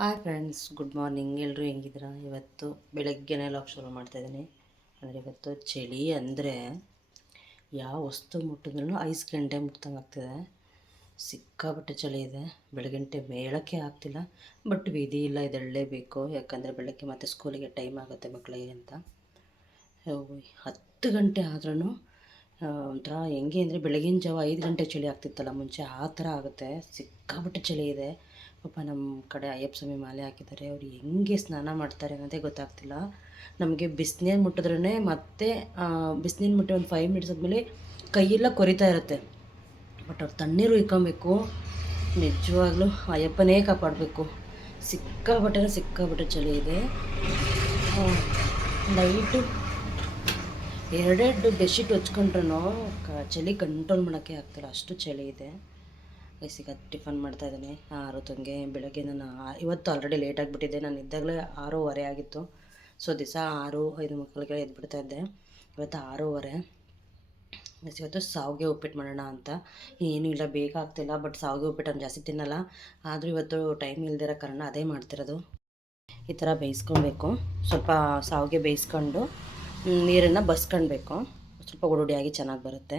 Hi friends good morning ಎಲ್ಲರೂ ಹೆಂಗಿದ್ದೀರಾ? ಇವತ್ತು ಬೆಳಗ್ಗೆನೇ ಲಾಕ್ ಶುರು ಮಾಡ್ತಾ ಇದ್ದೀನಿ. ಅಂದರೆ ಇವತ್ತು ಚಳಿ ಅಂದರೆ ಯಾವ ವಸ್ತು ಮುಟ್ಟಿದ್ರೂ ಐಸ್ ಗಂಟೆ ಮುಟ್ದಂಗೆ ಆಗ್ತಿದೆ. ಸಿಕ್ಕಾಪಟ್ಟೆ ಚಳಿ ಇದೆ. ಬೆಳಗಿನ ಮೇಳಕ್ಕೆ ಆಗ್ತಿಲ್ಲ. ಬಟ್ ವಿಧಿ ಇಲ್ಲ ಇದಳ್ಳೇಬೇಕು ಯಾಕಂದರೆ ಬೆಳಗ್ಗೆ ಮತ್ತೆ ಸ್ಕೂಲಿಗೆ ಟೈಮ್ ಆಗುತ್ತೆ ಮಕ್ಕಳಿಗೆ ಅಂತ. ಹತ್ತು ಗಂಟೆ ಆದ್ರೂ ಒಂಥರ ಹೆಂಗೆ ಅಂದರೆ ಬೆಳಗಿನ ಜಾವ ಐದು ಗಂಟೆ ಚಳಿ ಆಗ್ತಿತ್ತಲ್ಲ, ಮುಂಚೆ ಆ ಥರ ಆಗುತ್ತೆ. ಸಿಕ್ಕಾಪಟ್ಟೆ ಚಳಿ ಇದೆ. ಪಾಪ ನಮ್ಮ ಕಡೆ ಅಯ್ಯಪ್ಪ ಸ್ವಾಮಿ ಮಾಲೆ ಹಾಕಿದ್ದಾರೆ, ಅವ್ರು ಹೆಂಗೆ ಸ್ನಾನ ಮಾಡ್ತಾರೆ ಅನ್ನೋದೇ ಗೊತ್ತಾಗ್ತಿಲ್ಲ. ನಮಗೆ ಬಿಸಿನೀರು ಮುಟ್ಟಿದ್ರೇ ಮತ್ತೆ ಬಿಸಿನೀರು ಮುಟ್ಟಿ ಒಂದು ಫೈವ್ ಮಿನಿಟ್ಸ್ ಆದಮೇಲೆ ಕೈಯೆಲ್ಲ ಕೊರಿತಾ ಇರುತ್ತೆ. ಬಟ್ ಅವ್ರು ತಣ್ಣೀರು ಇಕ್ಕೊಬೇಕು. ನಿಜವಾಗ್ಲೂ ಅಯ್ಯಪ್ಪನೇ ಕಾಪಾಡಬೇಕು. ಸಿಕ್ಕಾಪಟ್ಟೆ ಸಿಕ್ಕಾಪಟ್ಟೆ ಚಳಿ ಇದೆ. ನೈಟು ಎರಡೆರಡು ಬೆಡ್ಶೀಟ್ ಹೊಚ್ಕೊಂಡ್ರೂ ಚಳಿ ಕಂಟ್ರೋಲ್ ಮಾಡೋಕ್ಕೆ ಆಗ್ತಿಲ್ಲ. ಅಷ್ಟು ಚಳಿ ಇದೆ. ಈಗ ಟಿಫನ್ ಮಾಡ್ತಾ ಇದ್ದೀನಿ. ಆರು ತಂಗೆ ಬೆಳಗ್ಗೆ ನಾನು ಇವತ್ತು ಆಲ್ರೆಡಿ ಲೇಟ್ ಆಗಿಬಿಟ್ಟಿದ್ದೆ ನಾನು ಇದ್ದಾಗಲೇ ಆರೂವರೆ ಆಗಿತ್ತು. ಸೊ ದಿವಸ ಆರು ಐದು ಮಕ್ಕಳಿಗೆ ಎದ್ಬಿಡ್ತಾ ಇದ್ದೆ. ಇವತ್ತು ಆರೂವರೆ. ಇವತ್ತು ಸಾವಿಗೆ ಉಪ್ಪಿಟ್ಟು ಮಾಡೋಣ ಅಂತ. ಏನೂ ಇಲ್ಲ, ಬೇಗ ಆಗ್ತಿಲ್ಲ ಬಟ್ ಸಾವಿಗೆ ಉಪ್ಪಿಟ್ಟು ನಾನು ಜಾಸ್ತಿ ತಿನ್ನಲ್ಲ. ಆದರೂ ಇವತ್ತು ಟೈಮ್ ಇಲ್ಲದಿರೋ ಕಾರಣ ಅದೇ ಮಾಡ್ತಿರೋದು. ಈ ಥರ ಬೇಯಿಸ್ಕೊಬೇಕು. ಸ್ವಲ್ಪ ಸಾವಿಗೆ ಬೇಯಿಸ್ಕೊಂಡು, ನೀರನ್ನು ಬಸ್ಕೊಳ್ಬೇಕು ಸ್ವಲ್ಪ ಉಡುಡಿಯಾಗಿ ಚೆನ್ನಾಗಿ ಬರುತ್ತೆ.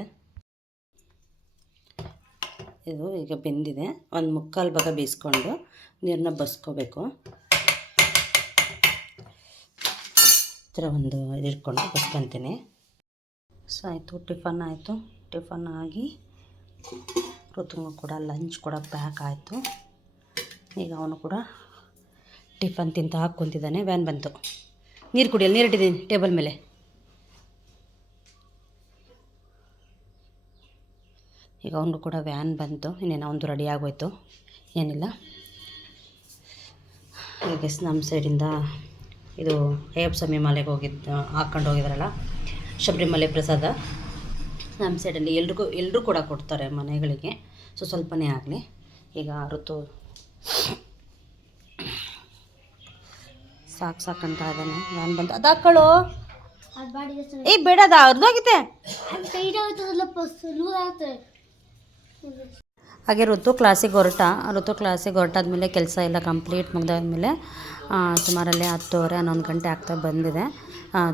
ಇದು ಈಗ ಬೆಂದಿದೆ. ಒಂದು ಮುಕ್ಕಾಲು ಭಾಗ ಬೇಯಿಸ್ಕೊಂಡು ನೀರನ್ನ ಬಸ್ಕೋಬೇಕು. ಈ ಥರ ಒಂದು ಇಟ್ಕೊಂಡು ಬಸ್ಕೊತೀನಿ. ಸೊ, ಆಯಿತು, ಟಿಫನ್ ಆಯಿತು. ಟಿಫನ್ ಆಗಿ ಋತುಂಗ ಕೂಡ, ಲಂಚ್ ಕೂಡ ಪ್ಯಾಕ್ ಆಯಿತು. ಈಗ ಅವನು ಕೂಡ ಟಿಫನ್ ತಿಂತ ಹಾಕ್ಕೊತಿದ್ದಾನೆ ವ್ಯಾನ್ ಬಂತು. ನೀರು ಕುಡಿಯಲ್ಲ, ನೀರು ಟೇಬಲ್ ಮೇಲೆ. ಈಗ ಅವನಿಗೂ ಕೂಡ ವ್ಯಾನ್ ಬಂತು. ಇನ್ನೇನು ಅವನದು ರೆಡಿ ಆಗೋಯ್ತು. ಏನಿಲ್ಲ. ಈಗ ನಮ್ಮ ಸೈಡಿಂದ ಇದು ಅಯ್ಯಪ್ಪ ಸ್ವಾಮಿ ಮಾಲೆಗೆ ಹೋಗಿದ್ದು ಹಾಕ್ಕೊಂಡು ಹೋಗಿದಾರಲ್ಲ ಶಬರಿಮಲೆ ಪ್ರಸಾದ. ನಮ್ಮ ಸೈಡಲ್ಲಿ ಎಲ್ರಿಗೂ ಎಲ್ಲರೂ ಕೂಡ ಕೊಡ್ತಾರೆ ಮನೆಗಳಿಗೆ. ಸೊ ಸ್ವಲ್ಪನೇ ಆಗಲಿ. ಈಗ ಋತು ಸಾಕು ಸಾಕಂತ ಇದ್ದಾನೆ ನಾನು ಬಂತು ಅದು ಹಾಕೊಳ್ಳೋ ಏ ಬೇಡ ಅದು ಅವ್ರದ್ದಾಗಿದೆ ಅದು ಹಾಗೆ ಋತು ಕ್ಲಾಸಿಗೆ ಹೊರಟ, ಋತು ಕ್ಲಾಸಿಗೆ ಹೊರಟಾದ್ಮೇಲೆ ಕೆಲಸ ಎಲ್ಲ ಕಂಪ್ಲೀಟ್ ಮುಗ್ದಾದ್ಮೇಲೆ ಸುಮಾರಲ್ಲಿ ಹತ್ತುವರೆ, ಹನ್ನೊಂದು ಗಂಟೆ ಆಗ್ತಾ ಬಂದಿದೆ.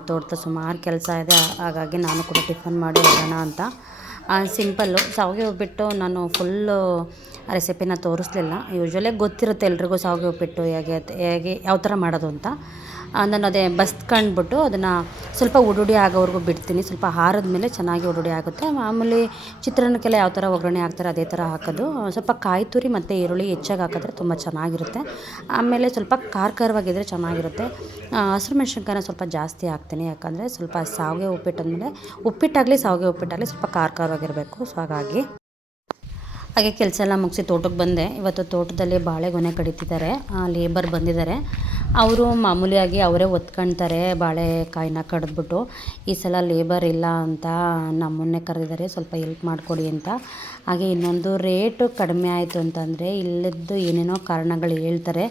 ತೋಟದ ಸುಮಾರು ಕೆಲಸ ಇದೆ, ಹಾಗಾಗಿ ನಾನು ಕೂಡ ಟಿಫನ್ ಮಾಡಿ ಹೋಗೋಣ ಅಂತ. ಸಿಂಪಲ್ಲು ಸಾವಿಗೆ ಉಪ್ಪಿಟ್ಟು ನಾನು ಫುಲ್ಲು ರೆಸಿಪಿನ ತೋರಿಸ್ಲಿಲ್ಲ. ಯೂಶ್ವಲಿ ಗೊತ್ತಿರುತ್ತೆ ಎಲ್ರಿಗೂ ಸಾವಿಗೆ ಉಪ್ಪಿಟ್ಟು ಹೇಗೆ ಹೇಗೆ, ಯಾವ ಥರ ಮಾಡೋದು ಅಂತ. ನಾನು ಅದೇ ಬಸ್ಕೊಂಡ್ಬಿಟ್ಟು ಅದನ್ನು ಸ್ವಲ್ಪ ಉಡುಡಿ ಆಗೋವರೆಗೂ ಬಿಡ್ತೀನಿ. ಸ್ವಲ್ಪ ಹಾರದ ಮೇಲೆ ಚೆನ್ನಾಗಿ ಉಡುಡಿ ಆಗುತ್ತೆ. ಮಾಮೂಲಿ ಚಿತ್ರಾನ್ನಕ್ಕೆಲ್ಲ ಯಾವ ಥರ ಒಗ್ಗರಣೆ ಹಾಕ್ತಾರೆ ಅದೇ ಥರ ಹಾಕೋದು. ಸ್ವಲ್ಪ ಕಾಯಿ ತುರಿ ಮತ್ತು ಈರುಳ್ಳಿ ಹೆಚ್ಚಾಗಿ ಹಾಕಿದ್ರೆ ತುಂಬ ಚೆನ್ನಾಗಿರುತ್ತೆ. ಆಮೇಲೆ ಸ್ವಲ್ಪ ಖಾರ ಖಾರವಾಗಿದ್ದರೆ ಚೆನ್ನಾಗಿರುತ್ತೆ. ಹಸಿರು ಮೆಣಸಿನ್ಕಾಯಿನ ಸ್ವಲ್ಪ ಜಾಸ್ತಿ ಹಾಕ್ತೀನಿ. ಯಾಕಂದರೆ ಸ್ವಲ್ಪ ಸಾವಿಗೆ ಉಪ್ಪಿಟ್ಟು ಅಂದಮೇಲೆ ಉಪ್ಪಿಟ್ಟಾಗಲಿ ಸಾವಿಗೆ ಉಪ್ಪಿಟ್ಟಾಗಲಿ ಸ್ವಲ್ಪ ಖಾರ ಖಾರವಾಗಿರಬೇಕು. ಸೊ, ಹಾಗಾಗಿ ಹಾಗೆ ಕೆಲಸ ಎಲ್ಲ ಮುಗಿಸಿ ತೋಟಕ್ಕೆ ಬಂದೆ. ಇವತ್ತು ತೋಟದಲ್ಲಿ ಬಾಳೆಗೊನೆ ಕಡಿತಿದ್ದಾರೆ. ಲೇಬರ್ ಬಂದಿದ್ದಾರೆ. ಅವರು ಮಾಮೂಲಿಯಾಗಿ ಅವರೇ ಒತ್ಕೊಳ್ತಾರೆ ಬಾಳೆಕಾಯಿನ ಕಡಿದ್ಬಿಟ್ಟು, ಈ ಸಲ ಲೇಬರ್ ಇಲ್ಲ ಅಂತ ನಮ್ಮನ್ನೇ ಕರೆದಿದ್ದಾರೆ, ಸ್ವಲ್ಪ ಹೆಲ್ಪ್ ಮಾಡಿಕೊಡಿ ಅಂತ. ಹಾಗೆ ಇನ್ನೊಂದು ರೇಟು ಕಡಿಮೆ ಆಯಿತು ಅಂತಂದರೆ, ಇಲ್ಲದ್ದು ಏನೇನೋ ಕಾರಣಗಳು ಹೇಳ್ತಾರೆ.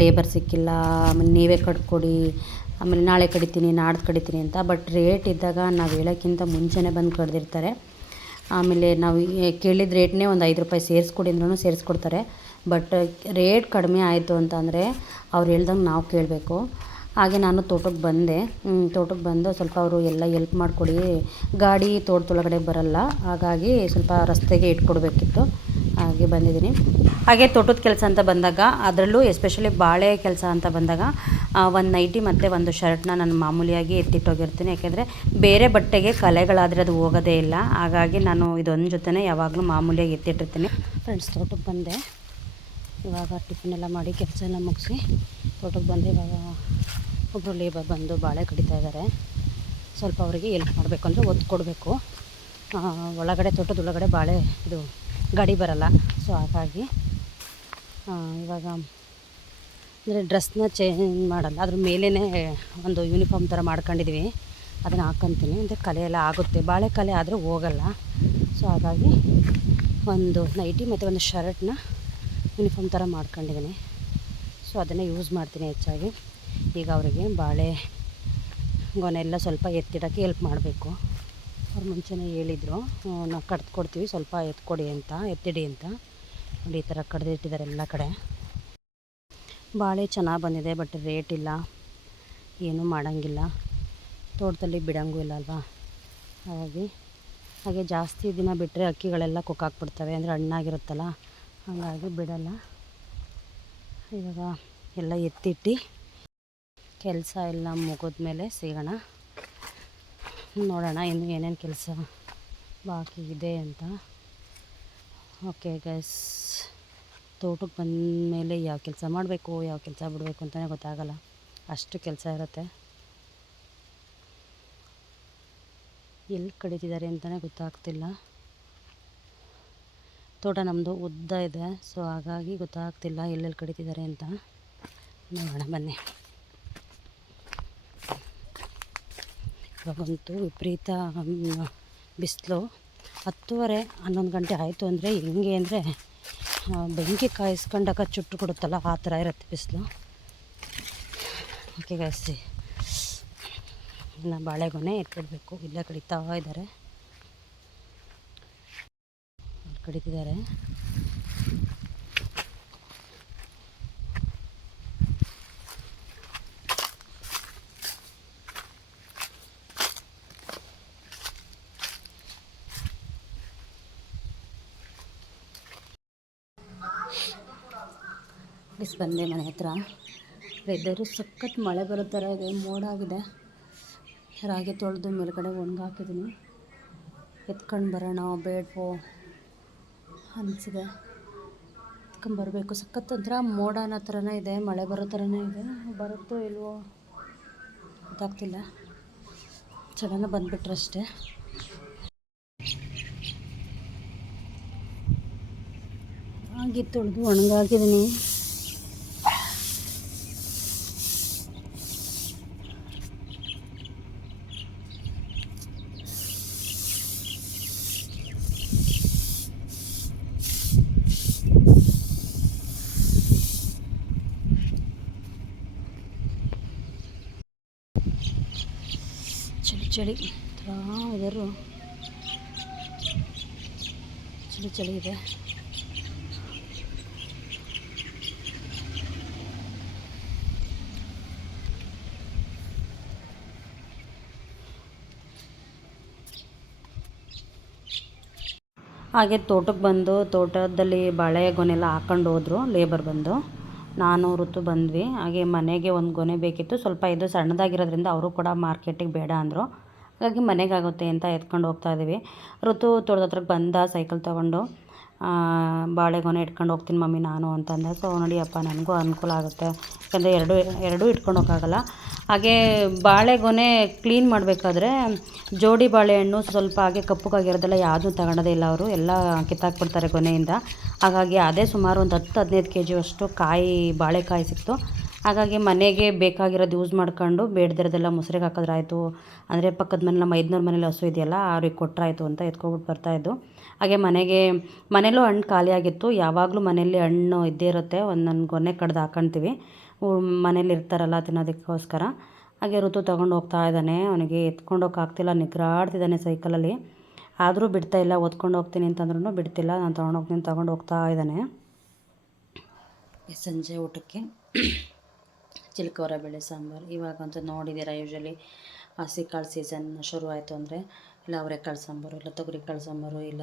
ಲೇಬರ್ ಸಿಕ್ಕಿಲ್ಲ, ಆಮೇಲೆ ನೀವೇ ಕಟ್ಕೊಡಿ ಆಮೇಲೆ ನಾಳೆ ಕಡಿತೀನಿ, ನಾಡ್ದು ಕಡಿತೀನಿ ಅಂತ. ಬಟ್ ರೇಟ್ ಇದ್ದಾಗ ನಾವು ಹೇಳೋಕ್ಕಿಂತ ಮುಂಚೆನೇ ಬಂದು ಕಡ್ದಿರ್ತಾರೆ. ಆಮೇಲೆ ನಾವು ಕೇಳಿದ ರೇಟ್ನೇ ಒಂದು ಐದು ರೂಪಾಯಿ ಸೇರಿಸ್ಕೊಡಿ ಅಂದ್ರೂ ಸೇರಿಸ್ಕೊಡ್ತಾರೆ. ಬಟ್ ರೇಟ್ ಕಡಿಮೆ ಆಯಿತು ಅಂತಂದರೆ ಅವ್ರು ಹೇಳ್ದಂಗೆ ನಾವು ಕೇಳಬೇಕು. ಹಾಗೆ ನಾನು ತೋಟಕ್ಕೆ ಬಂದೆ. ತೋಟಕ್ಕೆ ಬಂದು ಸ್ವಲ್ಪ ಅವರು ಎಲ್ಲ ಎಲ್ಪ್ ಮಾಡಿಕೊಡಿ. ಗಾಡಿ ತೋಟದೊಳಗಡೆ ಬರಲ್ಲ. ಹಾಗಾಗಿ ಸ್ವಲ್ಪ ರಸ್ತೆಗೆ ಇಟ್ಕೊಡ್ಬೇಕಿತ್ತು. ಹಾಗೆ ಬಂದಿದ್ದೀನಿ. ಹಾಗೆ ತೋಟದ ಕೆಲಸ ಅಂತ ಬಂದಾಗ, ಅದರಲ್ಲೂ ಎಸ್ಪೆಷಲಿ ಬಾಳೆ ಕೆಲಸ ಅಂತ ಬಂದಾಗ ಒಂದು ನೈಟಿ ಮತ್ತು ಒಂದು ಶರ್ಟ್ನ ನಾನು ಮಾಮೂಲಿಯಾಗಿ ಎತ್ತಿಟ್ಟೋಗಿರ್ತೀನಿ. ಯಾಕೆಂದರೆ ಬೇರೆ ಬಟ್ಟೆಗೆ ಕಲೆಗಳಾದರೆ ಅದು ಹೋಗೋದೇ ಇಲ್ಲ. ಹಾಗಾಗಿ ನಾನು ಇದೊಂದು ಜೊತೆನೇ ಯಾವಾಗಲೂ ಮಾಮೂಲಿಯಾಗಿ ಎತ್ತಿಟ್ಟಿರ್ತೀನಿ. ಫ್ರೆಂಡ್ಸ್ ತೋಟಕ್ಕೆ ಬಂದೆ. ಇವಾಗ ಟಿಫಿನ್ ಎಲ್ಲ ಮಾಡಿ ಕೆಲಸ ಎಲ್ಲ ಮುಗಿಸಿ ತೋಟಕ್ಕೆ ಬಂದು ಇವಾಗ ಒಬ್ಬರು ಲೇಬರ್ ಬಂದು ಬಾಳೆ ಕಡಿತಾ ಇದ್ದಾರೆ. ಸ್ವಲ್ಪ ಅವರಿಗೆ ಎಲ್ಪ್ ಮಾಡಬೇಕು ಅಂದರೆ ಒತ್ತು ಕೊಡಬೇಕು. ಒಳಗಡೆ ತೋಟದ ಒಳಗಡೆ ಬಾಳೆ ಇದು ಗಾಡಿ ಬರಲ್ಲ. ಸೊ ಹಾಗಾಗಿ ಇವಾಗ ಅಂದರೆ ಡ್ರೆಸ್ನ ಚೇಂಜ್ ಮಾಡಲ್ಲ. ಅದ್ರ ಮೇಲೇ ಒಂದು ಯೂನಿಫಾರ್ಮ್ ಥರ ಮಾಡ್ಕೊಂಡಿದ್ವಿ. ಅದನ್ನು ಹಾಕ್ಕೊಂತೀನಿ ಅಂದರೆ ಕಲೆ ಎಲ್ಲ ಆಗುತ್ತೆ. ಬಾಳೆ ಕಲೆ ಆದರೆ ಹೋಗಲ್ಲ. ಸೊ ಹಾಗಾಗಿ ಒಂದು ನೈಟಿ ಮತ್ತು ಒಂದು ಶರ್ಟ್ನ ಯೂನಿಫಾರ್ಮ್ ಥರ ಮಾಡ್ಕೊಂಡಿದ್ದೀನಿ. ಸೊ ಅದನ್ನೇ ಯೂಸ್ ಮಾಡ್ತೀನಿ ಹೆಚ್ಚಾಗಿ. ಈಗ ಅವರಿಗೆ ಬಾಳೆ, ಗೊನೆಲ್ಲ ಸ್ವಲ್ಪ ಎತ್ತಿಡೋಕ್ಕೆ ಹೆಲ್ಪ್ ಮಾಡಬೇಕು. ಅವ್ರು ಮುಂಚೆನೇ ಹೇಳಿದರು ನಾವು ಕಡ್ದು ಕೊಡ್ತೀವಿ ಸ್ವಲ್ಪ ಎತ್ಕೊಡಿ ಅಂತ, ಎತ್ತಿಡಿ ಅಂತ. ನೋಡಿ, ಈ ಥರ ಕಡ್ದಿಟ್ಟಿದ್ದಾರೆ ಎಲ್ಲ ಕಡೆ. ಬಾಳೆ ಚೆನ್ನಾಗಿ ಬಂದಿದೆ ಬಟ್ ರೇಟ್ ಇಲ್ಲ. ಏನೂ ಮಾಡೋಂಗಿಲ್ಲ. ತೋಟದಲ್ಲಿ ಬಿಡೋಂಗೂ ಇಲ್ಲ ಅಲ್ವಾ? ಹಾಗಾಗಿ, ಹಾಗೆ ಜಾಸ್ತಿ ದಿನ ಬಿಟ್ಟರೆ ಅಕ್ಕಿಗಳೆಲ್ಲ ಕುಕ್ಕಾಕ್ಬಿಡ್ತವೆ ಅಂದರೆ ಹಣ್ಣಾಗಿರುತ್ತಲ್ಲ ಹಾಗಾಗಿ ಬಿಡಲ್ಲ. ಇವಾಗ ಎಲ್ಲ ಎತ್ತಿಟ್ಟು ಕೆಲಸ ಎಲ್ಲ ಮುಗಿದ್ಮೇಲೆ ಸಿಗೋಣ. ನೋಡೋಣ ಇನ್ನು ಏನೇನು ಕೆಲಸ ಬಾಕಿ ಇದೆ ಅಂತ. ಓಕೆ ಗೈಸ್ ತೋಟಕ್ಕೆ ಬಂದ ಮೇಲೆ ಯಾವ ಕೆಲಸ ಮಾಡಬೇಕು, ಯಾವ ಕೆಲಸ ಬಿಡಬೇಕು ಅಂತಲೇ ಗೊತ್ತಾಗಲ್ಲ. ಅಷ್ಟು ಕೆಲಸ ಇರುತ್ತೆ. ಎಲ್ಲಿ ಕಡಿತಿದ್ದಾರೆ ಅಂತಲೇ ಗೊತ್ತಾಗ್ತಿಲ್ಲ. ತೋಟ ನಮ್ಮದು ಉದ್ದ ಇದೆ. ಸೊ ಹಾಗಾಗಿ ಗೊತ್ತಾಗ್ತಿಲ್ಲ ಎಲ್ಲೆಲ್ಲಿ ಕಡಿತಿದ್ದಾರೆ ಅಂತ. ನೋಡೋಣ, ಬನ್ನಿ. ಇವಾಗಂತೂ ವಿಪರೀತ ಬಿಸಿಲು. ಹತ್ತುವರೆ, ಹನ್ನೊಂದು ಗಂಟೆ ಆಯಿತು ಅಂದರೆ ಹೆಂಗೆ ಅಂದರೆ ಬೆಂಕಿ ಕಾಯಿಸ್ಕೊಂಡಾಗ ಚುಟ್ಟು ಕೊಡುತ್ತಲ್ಲ, ಆ ಥರ ಇರುತ್ತೆ ಬಿಸಿಲು. ಓಕೆ ಗಾಯಿಸಿ ಇನ್ನು ಬಾಳೆಗೊನೆ ಎತ್ತಿಡಬೇಕು ಇಲ್ಲೇ ಕಡಿತಾ ಇದ್ದಾರೆ. ಕಡಿತಿದ್ದಾರೆ. ಬಂದೆ ಮನೆ ಹತ್ರ. ವೆದರು ಸಖತ್ ಮಳೆ ಬರೋ ಥರ ಇದೆ ಮೋಡಾಗಿದೆ ರಾಗಿ ತೊಳೆದು ಮೇಲ್ಗಡೆ ಒಣಗಾಕಿದ್ದೀನಿ ಎತ್ಕೊಂಡು ಬರೋಣ, ಬೇಡವೋ. ಅನಿಸಿದೆ ಬರಬೇಕು. ಸಖತ್ ಒಂಥರ ಅನ್ನೋ ಥರನೇ ಇದೆ, ಮಳೆ ಬರೋ ಥರನೇ ಇದೆ. ಬರುತ್ತೋ ಇಲ್ವೋ ಗೊತ್ತಾಗ್ತಿಲ್ಲ. ಸಡನ್ನ ಬಂದುಬಿಟ್ರಷ್ಟೇ. ಆಗಿತ್ತು ತೊಳೆದು ಒಣಗಾಕಿದ್ದೀನಿ ಚಳಿ. ವೆದರು ಚಳಿ ಚಳಿ ಇದೆ. ಹಾಗೆ ತೋಟಕ್ಕೆ ಬಂದು ತೋಟದಲ್ಲಿ ಬಾಳೆಗೊನೆಲ್ಲ ಹಾಕೊಂಡು ಹೋದರು ಲೇಬರ್ ಬಂದು. ನಾನು ಋತು ಬಂದ್ವಿ. ಹಾಗೆ ಮನೆಗೆ ಒಂದು ಗೊನೆ ಬೇಕಿತ್ತು. ಸ್ವಲ್ಪ ಇದು ಸಣ್ಣದಾಗಿರೋದ್ರಿಂದ ಅವರು ಕೂಡ ಮಾರ್ಕೆಟಿಗೆ ಬೇಡ ಅಂದರು. ಹಾಗಾಗಿ ಮನೆಗಾಗುತ್ತೆ ಅಂತ ಎತ್ಕೊಂಡು ಹೋಗ್ತಾ ಇದ್ದೀವಿ. ಋತು ತೋಟದ ಹತ್ರಕ್ಕೆ ಬಂದ ಸೈಕಲ್ ತೊಗೊಂಡು. ಬಾಳೆಗೊನೆ ಇಟ್ಕೊಂಡು ಹೋಗ್ತೀನಿ ಮಮ್ಮಿ ನಾನು ಅಂತಂದೆ. ಸೊ ನೋಡಿಯಪ್ಪ ನನಗೂ ಅನುಕೂಲ ಆಗುತ್ತೆ. ಯಾಕಂದರೆ ಎರಡು, ಎರಡೂ ಇಟ್ಕೊಂಡು ಹೋಗೋಕ್ಕಾಗಲ್ಲ. ಹಾಗೆ ಬಾಳೆಗೊನೆ ಕ್ಲೀನ್ ಮಾಡಬೇಕಾದ್ರೆ ಜೋಡಿ ಬಾಳೆಹಣ್ಣು ಸ್ವಲ್ಪ ಹಾಗೆ ಕಪ್ಪುಗಾಗಿರೋದೆಲ್ಲ ಯಾವುದೂ ತಗೊಳ್ಳೋದೇ ಇಲ್ಲ ಅವರು. ಎಲ್ಲ ಕಿತ್ತಾಕ್ಬಿಡ್ತಾರೆ ಗೊನೆಯಿಂದ. ಹಾಗಾಗಿ ಅದೇ ಸುಮಾರು ಒಂದು ಹತ್ತು, ಹದಿನೈದು ಕೆ ಜಿಯಷ್ಟು ಕಾಯಿ, ಬಾಳೆಕಾಯಿ ಸಿಕ್ತು. ಹಾಗಾಗಿ ಮನೆಗೆ ಬೇಕಾಗಿರೋದು ಯೂಸ್ ಮಾಡ್ಕೊಂಡು ಬೇಡದಿರೋದೆಲ್ಲ ಮೊಸರಿಗೆ ಹಾಕಿದ್ರಾಯ್ತು. ಅಂದರೆ ಪಕ್ಕದ ಮನೆ ನಮ್ಮ ಐದುನೂರು ಮನೇಲಿ ಹಸು ಇದೆಯಲ್ಲ, ಅವ್ರಿಗೆ ಕೊಟ್ಟರಾಯ್ತು ಅಂತ ಎತ್ಕೊಬಿಟ್ಟು ಬರ್ತಾಯಿದ್ದು ಹಾಗೆ ಮನೆಗೆ, ಮನೇಲೂ ಹಣ್ಣು ಖಾಲಿಯಾಗಿತ್ತು ಯಾವಾಗಲೂ ಮನೆಯಲ್ಲಿ ಹಣ್ಣು ಇದ್ದೇ ಇರುತ್ತೆ. ಒಂದು ನನ್ನ ಗೊನೆ ಕಡ್ದು ಹಾಕೊಳ್ತೀವಿ ಮನೇಲಿ ಇರ್ತಾರಲ್ಲ ತಿನ್ನೋದಕ್ಕೋಸ್ಕರ. ಹಾಗೆ ಋತು ತೊಗೊಂಡು ಹೋಗ್ತಾ ಇದ್ದಾನೆ. ಅವನಿಗೆ ಎತ್ಕೊಂಡು ಆಗ್ತಿಲ್ಲ. ನಿಗ್ರಾಡ್ತಿದ್ದಾನೆ ಸೈಕಲಲ್ಲಿ ಆದರೂ ಬಿಡ್ತಾ ಇಲ್ಲ. ಓದ್ಕೊಂಡು ಹೋಗ್ತೀನಿ ಅಂತಂದ್ರೂ ಬಿಡ್ತಿಲ್ಲ. ನಾನು ತೊಗೊಂಡು ಹೋಗ್ತೀನಿ ತೊಗೊಂಡು ಹೋಗ್ತಾ ಇದ್ದಾನೆ. ಸಂಜೆ ಊಟಕ್ಕೆ ಚಿಲ್ಕವರ ಬೇಳೆ ಸಾಂಬಾರು. ಇವಾಗಂತೂ ನೋಡಿದ್ದೀರಾ ಯೂಶ್ವಲಿ ಹಸಿಕಾಳು ಸೀಸನ್ ಶುರು ಆಯಿತು ಅಂದರೆ ಇಲ್ಲ ಅವರೆಕಾಳು ಸಾಂಬಾರು ಇಲ್ಲ ತೊಗರಿಕಾಳು ಸಾಂಬಾರು ಇಲ್ಲ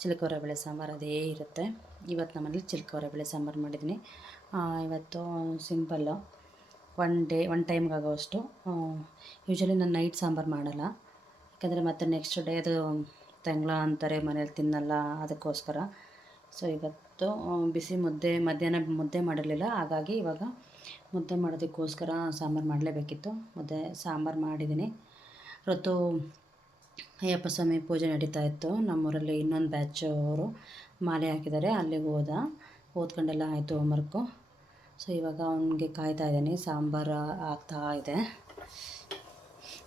ಚಿಲ್ಕವರ ಬೇಳೆ ಸಾಂಬಾರು ಅದೇ ಇರುತ್ತೆ. ಇವತ್ತು ನಮ್ಮನೇಲಿ ಚಿಲ್ಕವರ ಬೇಳೆ ಸಾಂಬಾರು ಮಾಡಿದ್ದೀನಿ. ಇವತ್ತು ಸಿಂಪಲ್ಲು. ಒನ್ ಡೇ, ಒನ್ ಟೈಮ್ಗೆ ಆಗೋವಷ್ಟು ಯೂಶ್ವಲಿ ನಾನು ನೈಟ್ ಸಾಂಬಾರು ಮಾಡಲ್ಲ. ಯಾಕಂದರೆ ಮತ್ತೆ ನೆಕ್ಸ್ಟ್ ಡೇ ಅದು ತೆಂಗ್ಳ ಅಂತಾರೆ, ಮನೇಲಿ ತಿನ್ನಲ್ಲ ಅದಕ್ಕೋಸ್ಕರ. ಸೊ ಇವತ್ತು ಬಿಸಿ ಮುದ್ದೆ, ಮಧ್ಯಾಹ್ನ ಮುದ್ದೆ ಮಾಡಿರಲಿಲ್ಲ. ಹಾಗಾಗಿ ಇವಾಗ ಮುದ್ದೆ ಮಾಡೋದಕ್ಕೋಸ್ಕರ ಸಾಂಬಾರು ಮಾಡಲೇಬೇಕಿತ್ತು. ಮುದ್ದೆ, ಸಾಂಬಾರು ಮಾಡಿದ್ದೀನಿ. ಹೊರತು ಅಯ್ಯಪ್ಪ ಸ್ವಾಮಿ ಪೂಜೆ ನಡೀತಾ ಇತ್ತು. ನಮ್ಮೂರಲ್ಲಿ ಇನ್ನೊಂದು ಬ್ಯಾಚ್ ಅವರು ಮಾಲೆ ಹಾಕಿದ್ದಾರೆ. ಅಲ್ಲಿಗೆ ಹೋದ ಓದ್ಕೊಂಡೆಲ್ಲ ಆಯಿತು ಹೋಮ್ವರ್ಕು ಸೊ ಇವಾಗ ಅವನಿಗೆ ಕಾಯ್ತಾ ಇದ್ದೀನಿ. ಸಾಂಬಾರು ಆಗ್ತಾ ಇದೆ.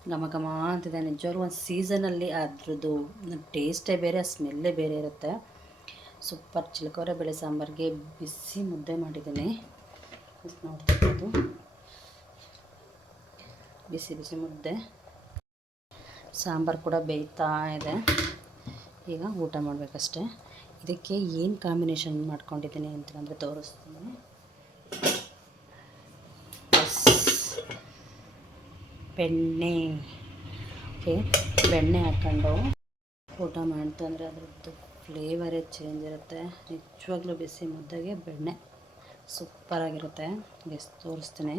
ಘಮ ಘಮ ಅಂತಿದೆ. ನಿಜವಾಗ್ಲೂ ಒಂದು ಸೀಸನಲ್ಲಿ ಅದ್ರದ್ದು ಟೇಸ್ಟೇ ಬೇರೆ, ಸ್ಮೆಲ್ಲೇ ಬೇರೆ ಇರುತ್ತೆ. ಸೂಪರ್ ಚಿಲ್ಕೋರೆ ಬೇಳೆ ಸಾಂಬಾರಿಗೆ ಬಿಸಿ ಮುದ್ದೆ ಮಾಡಿದ್ದೀನಿ. ನೋಡ್ತಿರೋದು ಬಿಸಿ ಬಿಸಿ ಮುದ್ದೆ. ಸಾಂಬಾರು ಕೂಡ ಬೇಯ್ತಾ ಇದೆ. ಈಗ ಊಟ ಮಾಡಬೇಕಷ್ಟೆ. ಇದಕ್ಕೆ ಏನು ಕಾಂಬಿನೇಷನ್ ಮಾಡ್ಕೊಂಡಿದ್ದೀನಿ ಅಂತಂದರೆ ತೋರಿಸ್ತೀನಿ. ಬೆಣ್ಣೆ. ಓಕೆ ಬೆಣ್ಣೆ ಹಾಕ್ಕೊಂಡು ಊಟ ಮಾಡ್ತಂದರೆ ಅದ್ರದ್ದು ಫ್ಲೇವರೇ ಚೇಂಜ್ ಇರುತ್ತೆ. ನಿಜವಾಗ್ಲೂ ಬಿಸಿ ಮುದ್ದೆಗೆ ಬೆಣ್ಣೆ. ಸೂಪರಾಗಿರುತ್ತೆ. ಬೇಸಿ ತೋರಿಸ್ತೀನಿ.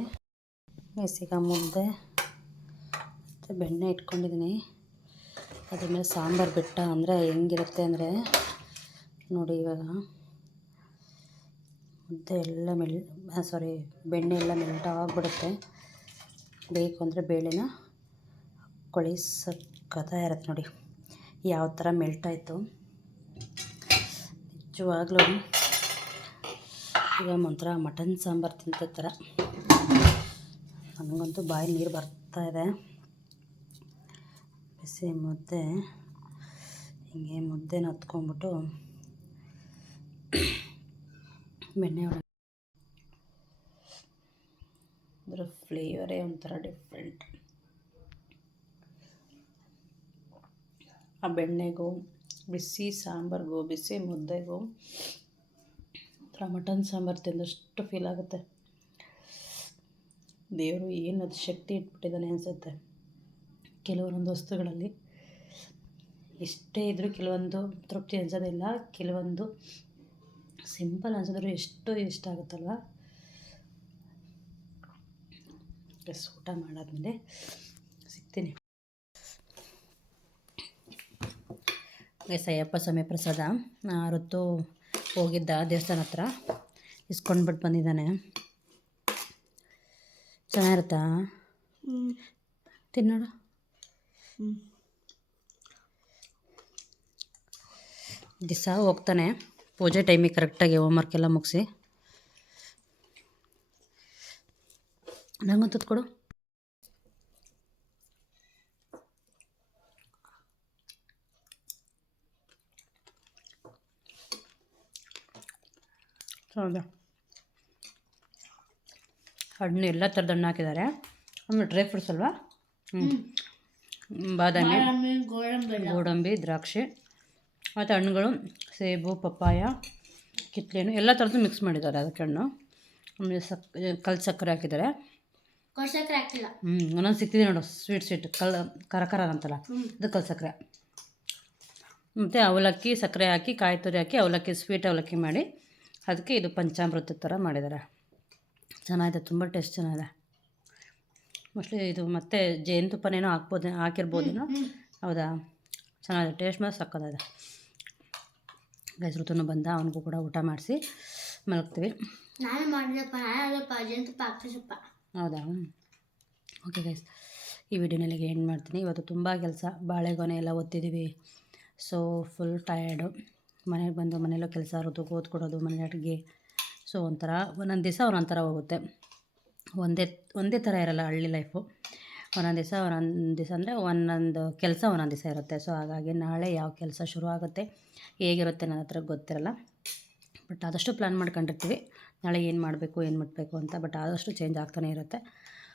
ಬೇಸಿಗೆ ಮುದ್ದೆ ಮತ್ತು ಬೆಣ್ಣೆ ಇಟ್ಕೊಂಡಿದ್ದೀನಿ. ಅದ್ರ ಮೇಲೆ ಸಾಂಬಾರು ಬೆಟ್ಟ ಅಂದರೆ ಹೆಂಗಿರುತ್ತೆ ಅಂದರೆ ನೋಡಿ ಇವಾಗ. ಮುದ್ದೆ ಎಲ್ಲ ಮೆಲ್ ಸಾರಿ ಬೆಣ್ಣೆ ಎಲ್ಲ ಮೆಲ್ಟ್ ಆಗಿಬಿಡುತ್ತೆ. ಬೇಕು ಅಂದರೆ ಬೇಳೆನ ಹಾಕ್ಕೊಳ್ಳಿ ಇರುತ್ತೆ ನೋಡಿ. ಯಾವ ಥರ ಮೆಲ್ಟ್ ಆಯಿತು. ನಿಜವಾಗ್ಲೂ ಈಗ ಒಂಥರ ಮಟನ್ ಸಾಂಬಾರು ತಿಂತ ಥರ ನನಗಂತೂ ಬಾಯಿ ನೀರು ಬರ್ತಾ ಇದೆ. ಬಿಸಿ ಮುದ್ದೆ, ಹಿಂಗೆ ಮುದ್ದೆನ ಹತ್ಕೊಂಡ್ಬಿಟ್ಟು ಬೆಣ್ಣೆ ಒಳಗೆ ಅದರ ಫ್ಲೇವರೇ ಒಂಥರ ಡಿಫ್ರೆಂಟ್. ಆ ಬೆಣ್ಣೆಗೂ, ಬಿಸಿ ಸಾಂಬಾರಿಗೂ, ಬಿಸಿ ಮುದ್ದೆಗೂ ಒಂಥರ ಮಟನ್ ಸಾಂಬಾರು ತಿಂದಷ್ಟು ಫೀಲ್ ಆಗುತ್ತೆ. ದೇವರು ಏನು ಅದು ಶಕ್ತಿ ಇಟ್ಬಿಟ್ಟಿದ್ದಾನೆ ಅನಿಸುತ್ತೆ. ಕೆಲವೊಂದು ವಸ್ತುಗಳಲ್ಲಿ ಎಷ್ಟೇ ಇದ್ದರೂ ಕೆಲವೊಂದು ತೃಪ್ತಿ ಅನ್ಸೋದಿಲ್ಲ, ಕೆಲವೊಂದು ಸಿಂಪಲ್ ಅನ್ಸಿದ್ರು ಎಷ್ಟು ಇಷ್ಟ ಆಗುತ್ತಲ್ವ? ಊಟ ಮಾಡಾದ್ಮೇಲೆ ಸಿಗ್ತೀನಿ. ಎಸ್, ಅಯ್ಯಪ್ಪ ಸ್ವಾಮಿ ಪ್ರಸಾದ. ಹೊತ್ತು ಹೋಗಿದ್ದ ದೇವಸ್ಥಾನ ಹತ್ರ. ಇಸ್ಕೊಂಡ್ಬಿಟ್ಟು ಬಂದಿದ್ದಾನೆ. ಚೆನ್ನಾಗಿರುತ್ತಾ? ತಿನ್ನೋಣ ತಿನ್ನೋಡು ದಿವಸ ಹೋಗ್ತಾನೆ. ಪೂಜೆ ಟೈಮಿಗೆ ಕರೆಕ್ಟಾಗಿ ಹೋಮ್ವರ್ಕ್ ಎಲ್ಲ ಮುಗಿಸಿ. ನಂಗೊಂದು ಕೊಡು ಹೌದಾ ಹಣ್ಣು ಎಲ್ಲ ಥರದ ಹಣ್ಣು ಹಾಕಿದ್ದಾರೆ. ಆಮೇಲೆ ಡ್ರೈ ಫ್ರೂಟ್ಸ್ ಅಲ್ವಾ? ಹ್ಞೂ ಬಾದಾಮಿ ಗೋಡಂಬಿ ಗೋಡಂಬಿ ದ್ರಾಕ್ಷಿ. ಮತ್ತು ಹಣ್ಣುಗಳು ಸೇಬು ಪಪ್ಪಾಯ ಕಿತ್ಲೆಹಣ್ಣು ಎಲ್ಲ ಥರದ್ದು ಮಿಕ್ಸ್ ಮಾಡಿದ್ದಾರೆ ಅದಕ್ಕೆ ಹಣ್ಣು. ಆಮೇಲೆ ಸಕ್ ಕಲ್ ಸಕ್ಕರೆ ಹಾಕಿದ್ದಾರೆ. ಹಾಕಿಲ್ಲ ಹ್ಞೂ ಒಂದೊಂದು ಸಿಕ್ತಿದೆ ನೋಡು ಸ್ವೀಟ್ ಸ್ವೀಟ್ ಕಲ್ ಕರ ಕರ ಅಂತಲ್ಲ. ಇದು ಅದು ಕಲ್ ಸಕ್ಕರೆ. ಮತ್ತು ಅವಲಕ್ಕಿ ಸಕ್ಕರೆ ಹಾಕಿ ಕಾಯಿ ತುರಿ ಹಾಕಿ ಅವಲಕ್ಕಿ ಸ್ವೀಟ್ ಅವಲಕ್ಕಿ ಮಾಡಿ ಅದಕ್ಕೆ ಇದು ಪಂಚಾಮೃತ ಥರ ಮಾಡಿದ್ದಾರೆ. ಚೆನ್ನಾಗಿದೆ ತುಂಬ ಟೇಸ್ಟ್ ಚೆನ್ನಾಗಿದೆ. ಮೋಸ್ಟ್ಲಿ ಇದು ಮತ್ತೆ ಜೇನುತುಪ್ಪನೇನೋ ಹಾಕ್ಬೋದು ಹಾಕಿರ್ಬೋದೇನೋ? ಹೌದಾ? ಚೆನ್ನಾಗಿದೆ ಟೇಸ್ಟ್ ಮಾತ್ರ ಸಕ್ಕದಾಗಿದೆ ಗೈಸ್ ಋತುನು ಬಂದ ಅವನಿಗೂ ಕೂಡ ಊಟ ಮಾಡಿಸಿ ಮಲಗ್ತೀವಿ. ನಾನು ಮಾಡಿದಪ್ಪ ಜೇನುತುಪ್ಪ ಹೌದಾ? ಓಕೆ ಗೈಸ್ ಈ ವಿಡಿಯೋನಲ್ಲಿ ಏನು ಮಾಡ್ತೀನಿ? ಇವತ್ತು ತುಂಬ ಕೆಲಸ ಬಾಳೆಗೊನೆ ಎಲ್ಲ ಒತ್ತಿದ್ದೀವಿ ಸೊ ಫುಲ್ ಟಯರ್ಡು ಮನೆಗೆ ಬಂದು ಮನೆಯಲ್ಲೋ ಕೆಲಸ ಇರೋದು ಓದ್ಕೊಡೋದು ಮನೆ ಅಡುಗೆ. ಸೊ ಒಂಥರ ಒಂದೊಂದು ದಿವಸ ಒಂದೊಂದು ಥರ ಹೋಗುತ್ತೆ. ಒಂದೇ ಒಂದೇ ಥರ ಇರಲ್ಲ ಹಳ್ಳಿ ಲೈಫು ಒಂದೊಂದು ದಿವಸ ಒಂದೊಂದು ದಿವಸ ಅಂದರೆ ಒಂದೊಂದು ಕೆಲಸ ಒಂದೊಂದು ದಿವಸ ಇರುತ್ತೆ. ಸೊ ಹಾಗಾಗಿ ನಾಳೆ ಯಾವ ಕೆಲಸ ಶುರು ಆಗುತ್ತೆ, ಹೇಗಿರುತ್ತೆ ನನ್ನ ಹತ್ರ ಗೊತ್ತಿರಲ್ಲ. ಬಟ್ ಆದಷ್ಟು ಪ್ಲ್ಯಾನ್ ಮಾಡ್ಕೊಂಡಿರ್ತೀವಿ. ನಾಳೆ ಏನು ಮಾಡಬೇಕು ಏನು ಮಾಡಬೇಕು ಅಂತ ಬಟ್ ಆದಷ್ಟು ಚೇಂಜ್ ಆಗ್ತಾನೆ ಇರುತ್ತೆ.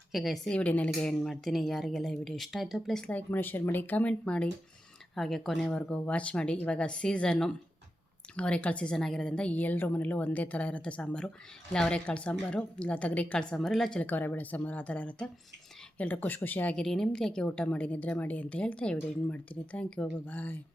ಓಕೆ ಗೈಸ್ ಈ ವಿಡಿಯೋನಲ್ಲಿಗೆ ಏನು ಮಾಡ್ತೀನಿ. ಯಾರಿಗೆಲ್ಲ ಈ ವಿಡಿಯೋ ಇಷ್ಟ ಆಯಿತು ಪ್ಲೀಸ್ ಲೈಕ್ ಮಾಡಿ ಶೇರ್ ಮಾಡಿ ಕಮೆಂಟ್ ಮಾಡಿ. ಹಾಗೆ ಕೊನೆವರೆಗೂ ವಾಚ್ ಮಾಡಿ. ಇವಾಗ ಸೀಸನ್ನು ಅವರೆಕಾಳು ಸೀಸನ್ ಆಗಿರೋದ್ರಿಂದ ಎಲ್ಲರ ಮನೇಲೂ ಒಂದೇ ಥರ ಇರುತ್ತೆ ಸಾಂಬಾರು. ಇಲ್ಲ ಅವರೆಕಾಳು ಸಾಂಬಾರು, ಇಲ್ಲ ಕಾಳು ಸಾಂಬಾರು, ಇಲ್ಲ ಚಿಲಕವರೆ ಬೇಳೆ ಸಾಂಬಾರು ಆ ಥರ ಇರುತ್ತೆ. ಎಲ್ಲರೂ ಖುಷಿ ಖುಷಿಯಾಗಿರಿ ನಿಮ್ದು ಯಾಕೆ ಊಟ ಮಾಡಿ, ನಿದ್ರೆ ಮಾಡಿ ಅಂತ ಹೇಳ್ತಾ ಈ ಏನು ಮಾಡ್ತೀನಿ. Thank you bye